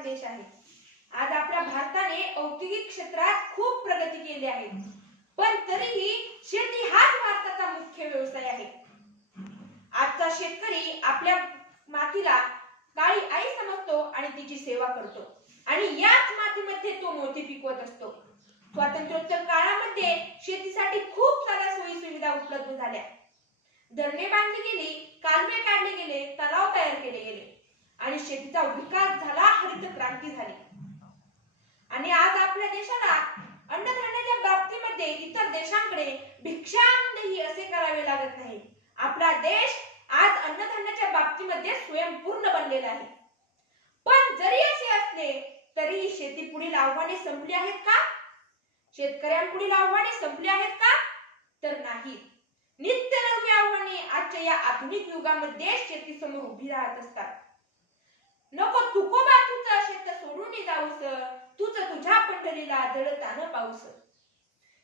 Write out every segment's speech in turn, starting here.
शेतीप्रधान देश आहे. आज आपल्या भारताने औद्योगिक क्षेत्रात खूप प्रगती केली आहे. पण तरीही शेती हाच भारताचा मुख्य व्यवसाय आहे. आजचा शेतकरी आपल्या मातीला काळी आई समजतो आणि तिची सेवा करतो. आणि याच मातीमध्ये तो मोती पिकवत असतो. स्वातंत्र्योत्तर काळामध्ये शेतीसाठी खूप साऱ्या सोयी सुविधा उपलब्ध झाल्या. धरणे बांधली गेली कालवे काढले गेले तलाव तयार केले गेले. आणि शेतीचा विकास झाला हरित क्रांती झाली. आणि आज आपल्या देशाला अन्नधान्याच्या बाबतीमध्ये इतर देशांकडे भिक्षांदेही असे करावे लागत नाही. आपला देश आज अन्नधान्याच्या बाबतीमध्ये स्वयंपूर्ण बनलेला आहे. पण जरी असे असले तरीही शेती पुढील आव्हाने संपली आहेत का? शेतकऱ्यांपुढील आव्हाने संपली आहेत का? तर नाही. नित्य नवी आव्हाने आजच्या या आधुनिक युगामध्ये शेती समोर उभी राहत असतात. नको तुकोबा तुझं शेत सोडून जाऊस. तुझ तुझ्या पंढरीला जळताना पाऊस.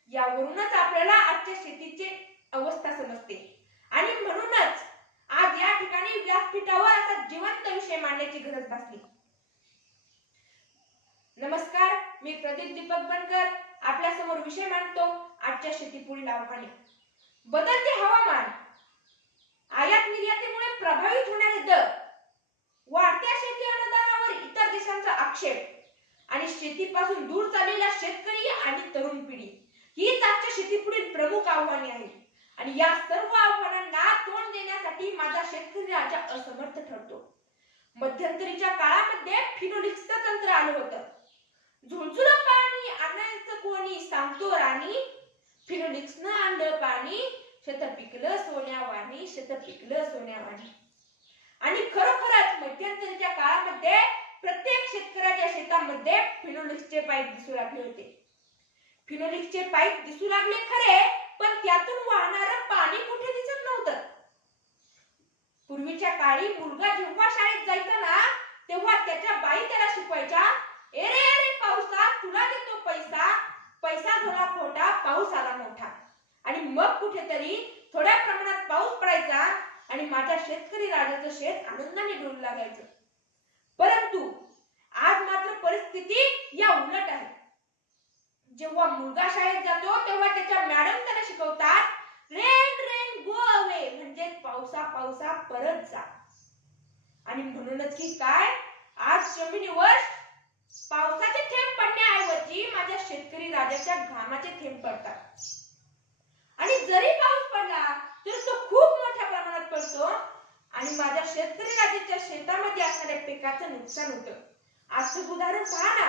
यावरूनच आपल्याला आजच्या शेतीची अवस्था समजते. आणि म्हणूनच आज या ठिकाणी व्यासपीठावर असा जिवंत विषय मांडण्याची गरज भासली. नमस्कार मी प्रदीप दीपक बनकर आपल्यासमोर विषय मांडतो आजच्या शेतीपुढील आव्हाने. बदलते हवामान. आयात निर्यातीमुळे प्रभावित होणारे दर वाढत्या शेती देशांचा आक्षेप आणि शेतीपासून दूर चाललेला शेतकरी आणि तरुण पिढी हीच आजच्या शेतीपुढील प्रमुख आव्हाने आहेत. आणि या सर्व आव्हानांना तोंड देण्यासाठी माझा शेतकरी राजा असमर्थ ठरतो. मध्यंतरीच्या काळामध्ये फिनोलिक्सचं तंत्र आलं होतं. झुळझुळ पाणी आणायचं कोणी सांगतो राणी? फिनोलिक्सनं आणलं पाणी शेत पिकलं सोन्यावाणी शेत पिकलं सोन्यावाणी. आणि खरोखरच मध्यंतरीच्या काळामध्ये प्रत्येक शेतकऱ्याच्या शेतामध्ये फिनोलिक्सचे पाईप दिसू लागले होते. फिनोलिक्सचे पाईप दिसू लागले खरे पण त्यातून वाहणारं पाणी कुठे दिसत नव्हतं? पूर्वीच्या काळी मुलगा जेव्हा शाळेत जायचा ना तेव्हा त्याच्या बाई त्याला शिकवायच्या एरे रे पावसा तुला देतो पैसा. पैसा झाला खोटा पाऊस आला मोठा. आणि मग कुठेतरी थोड्या प्रमाणात पाऊस पडायचा आणि माझ्या शेतकरी राजाचं शेत आनंदाने डोलू लागायचं. परंतु आज मात्र परिस्थिती या उलट आहे. जेव्हा मुलगा शाळेत जातो तेव्हा त्याच्या मॅडम त्याला शिकवतात रेन रेन गो अवे. म्हणजे पावसा पावसा परत जा. आणि म्हणूनच की काय आज जमिनीवर पावसाचे थेंब पडण्याऐवजी माझ्या शेतकरी राजाच्या घामाचे थेंब पडतात आणि जरी पाऊस पडला तर तो खूप मोठ्या प्रमाणात पडतो आणि माझ्या शेतकरी राजेच्या शेतामध्ये असणाऱ्या पिकाचं नुकसान होतं. आजचं उदाहरण पहा ना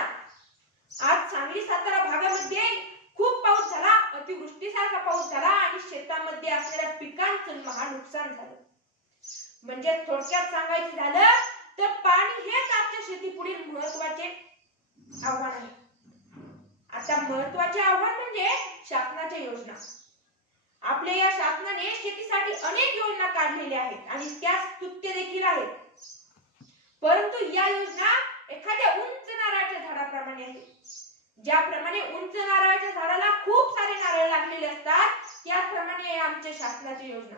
आज सांगली सातारा भागामध्ये खूप पाऊस झाला अतिवृष्टीसारखा पाऊस झाला आणि शेतामध्ये असणाऱ्या पिकांचं महा नुकसान झालं. म्हणजे थोडक्यात सांगायचं झालं तर पाणी हेच आजच्या शेतीपुढील महत्त्वाचे आव्हान आहे. आता महत्त्वाचे आव्हान म्हणजे शासनाच्या योजना. आपल्या या शासनाने शेतीसाठी अनेक योजना काढलेल्या आहेत आणि त्या स्तुत्य देखील आहेत. परंतु या योजना एखाद्या उंच नारळाच्या झाडाप्रमाणे आहेत. ज्याप्रमाणे उंच नारळाच्या झाडाला खूप सारे नारळ लागलेले असतात त्याचप्रमाणे आमच्या शासनाची योजना.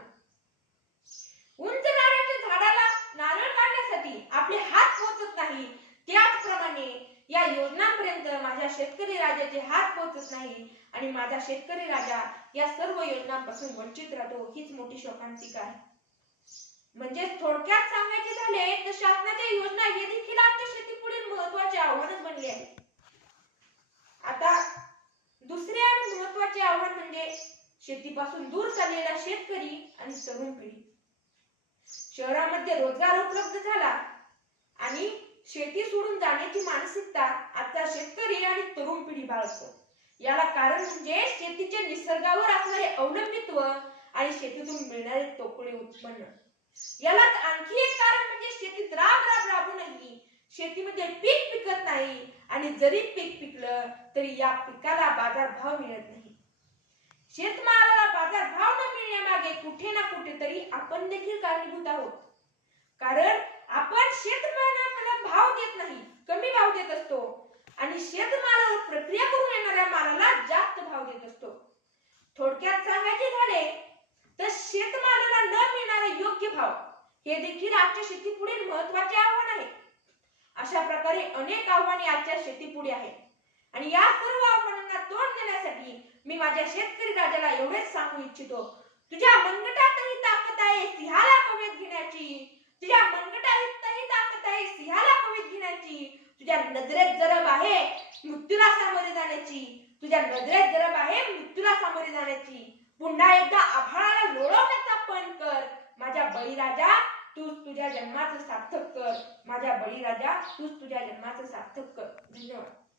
उंच नारळाच्या झाडाला नारळ काढण्यासाठी आपले हात पोहोचत नाही. त्याचप्रमाणे या योजनांपर्यंत माझ्या शेतकरी राजाचे हात पोहोचत नाही आणि माझा शेतकरी राजा या सर्व योजनांपासून वंचित राहतो हीच मोठी शोकांतिका आहे. म्हणजे थोडक्यात सांगायचे झाले तर शासनाच्या योजना हे देखील आमच्या शेतीपुढील महत्त्वाचे आव्हानच बनले आहे आता दुसरे आणि महत्त्वाचे आव्हान म्हणजे शेतीपासून दूर चाललेला शेतकरी आणि तरुण पिढी. शहरामध्ये रोजगार उपलब्ध झाला आणि शेती सोडून जाण्याची मानसिकता आता शेतकरी आणि तरुण पिढी बाळगतो. याला कारण म्हणजे शेतीचे निसर्गावर असणारे अवलंबित्व आणि शेतीतून मिळणारे तोकडे उत्पन्न. यालाच आणखी एक कारण म्हणजे शेतीत राब राब राबूनही शेतीमध्ये पीक पिकत नाही आणि जरी पीक पिकलं तरी या पिकाला बाजारभाव मिळत नाही. शेतमालाला बाजारभाव न मिळण्यामागे कुठे ना कुठेतरी आपण देखील कारणीभूत आहोत. कारण आपण शेतमाल देत नाही. कमी भाव देत असतो. आणि शेतमालावर प्रक्रिया करून येणाऱ्या मालाला जास्त भाव देत असतो. थोडक्यात सांगायचे झाले तर शेतमालाला न मिळणारे योग्य भाव हे देखील आजच्या शेती शेतीपुढील महत्त्वाचे आव्हान आहे. अशा प्रकारे अनेक आव्हाने आजच्या शेती पुढे आहेत. आणि या सर्व आव्हानांना तोंड देण्यासाठी मी माझ्या शेतकरी राजाला एवढेच सांगू इच्छितो. तुझ्या मनगटातही ताकद आहे ह्याला कवेत घेण्याची. तुझ्या मनगटातही ताकद आहे सिंहाला कवेत घेण्याची तुझ्या नजरेत जरब आहे मृत्यूला सामोरे जाण्याची तुझ्या नजरेत जरब आहे मृत्यूला सामोरे जाण्याची. पुन्हा एकदा आभाळाला लोळवण्याचा पण कर. माझ्या बळीराजा तूच तुझ्या जन्माचं सार्थक कर. माझ्या बळीराजा तूच तुझ्या जन्माचं सार्थक कर. धन्यवाद.